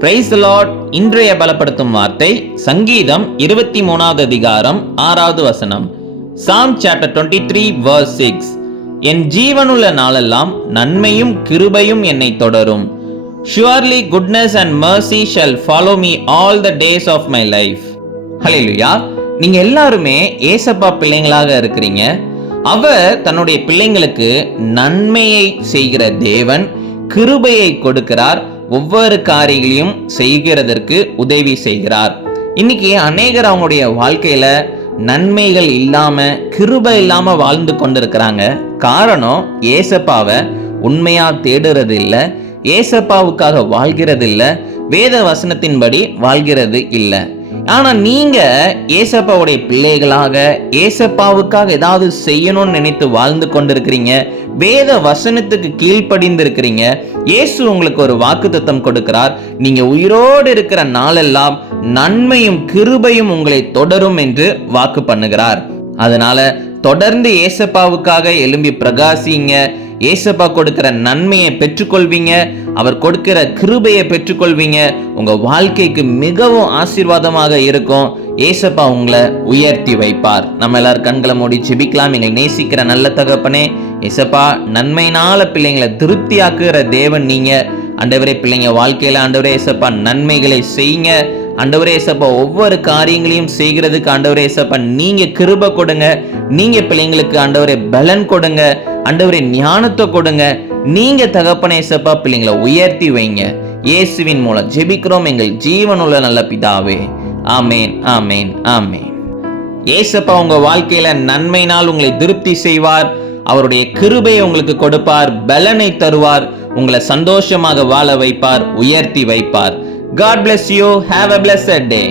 Praise the Lord. இன்றைய பலப்படுத்தும் வார்த்தை சங்கீதம் 23வது அதிகாரம் 6வது வசனம். Psalm chapter 23 verse 6. என் ஜீவனுள்ள நாளெல்லாம் நன்மையும் கிருபையும் என்னை தொடரும். Surely goodness and mercy shall follow me all the days of my life. ஹல்லேலூயா. நீங்க எல்லாருமே ஏசப்பா பிள்ளைங்களாக இருக்கிறீங்க. அவர் தன்னுடைய பிள்ளைங்களுக்கு நன்மையை செய்கிற தேவன், கிருபையை கொடுக்கிறார், ஒவ்வொரு காரியங்களையும் செய்கிறதற்கு உதவி செய்கிறார். இன்னைக்கு அநேகர் அவங்களுடைய வாழ்க்கையில நன்மைகள் இல்லாம, கிருபை இல்லாம வாழ்ந்து கொண்டிருக்கிறாங்க. காரணம், ஏசப்பாவை உண்மையா தேடுறது இல்ல, ஏசப்பாவுக்காக வாழ்கிறது இல்ல, வேத வசனத்தின்படி வாழ்கிறது இல்ல. ஆனா நீங்க ஏசப்பாவுடைய பிள்ளைகளாக, ஏசப்பாவுக்காக ஏதாவது செய்யணும்னு நினைத்து வாழ்ந்து கொண்டிருக்கிறீங்க, வேத வசனத்துக்கு கீழ்ப்படிந்து இருக்கிறீங்க. இயேசு உங்களுக்கு ஒரு வாக்குத்தத்தம் கொடுக்கிறார். நீங்க உயிரோடு இருக்கிற நாளெல்லாம் நன்மையும் கிருபையும் உங்களை தொடரும் என்று வாக்கு பண்ணுகிறார். அதனால தொடர்ந்து ஏசப்பாவுக்காக எழும்பி பிரகாசிங்க. ஏசப்பா கொடுக்கிற நன்மையை பெற்றுக்கொள்வீங்க, அவர் கொடுக்கிற கிருபையை பெற்றுக்கொள்வீங்க. உங்க வாழ்க்கைக்கு மிகவும் ஆசீர்வாதமாக இருக்கும். ஏசப்பா உங்களை உயர்த்தி வைப்பார். நம்ம எல்லாரும் கண்களை மூடி ஜெபிக்கலாம். எங்களை நேசிக்கிற நல்ல தகப்பனே, ஏசப்பா நன்மையினால பிள்ளைங்களை திருப்தியாக்குகிற தேவன் நீங்க. ஆண்டவரே, பிள்ளைங்க வாழ்க்கையில ஆண்டவரே ஏசப்பா நன்மைகளை செய்யுங்க. ஆண்டவரே ஏசப்பா ஒவ்வொரு காரியங்களையும் செய்கிறதுக்கு ஆண்டவரே ஏசப்பா நீங்க கிருபை கொடுங்க. நீங்க பிள்ளைங்களுக்கு ஆண்டவரே பலன் கொடுங்க. ஆண்டவரே ஞானத்தை கொடுங்க. நீங்க தகப்பனே ஏசப்பா பிள்ளைங்களை உயர்த்தி வைங்க. இயேசுவின் மூலம் ஜெபிக்கிறோம் எங்கள் ஜீவனுள்ள நல்ல பிதாவே. ஆமேன், ஆமேன், ஆமேன். ஏசப்பா உங்க வாழ்க்கையில நன்மையினால் உங்களை திருப்தி செய்வார். அவருடைய கிருபையை உங்களுக்கு கொடுப்பார், பலனை தருவார், உங்களை சந்தோஷமாக வாழ வைப்பார், உயர்த்தி வைப்பார். God bless you. Have a blessed day.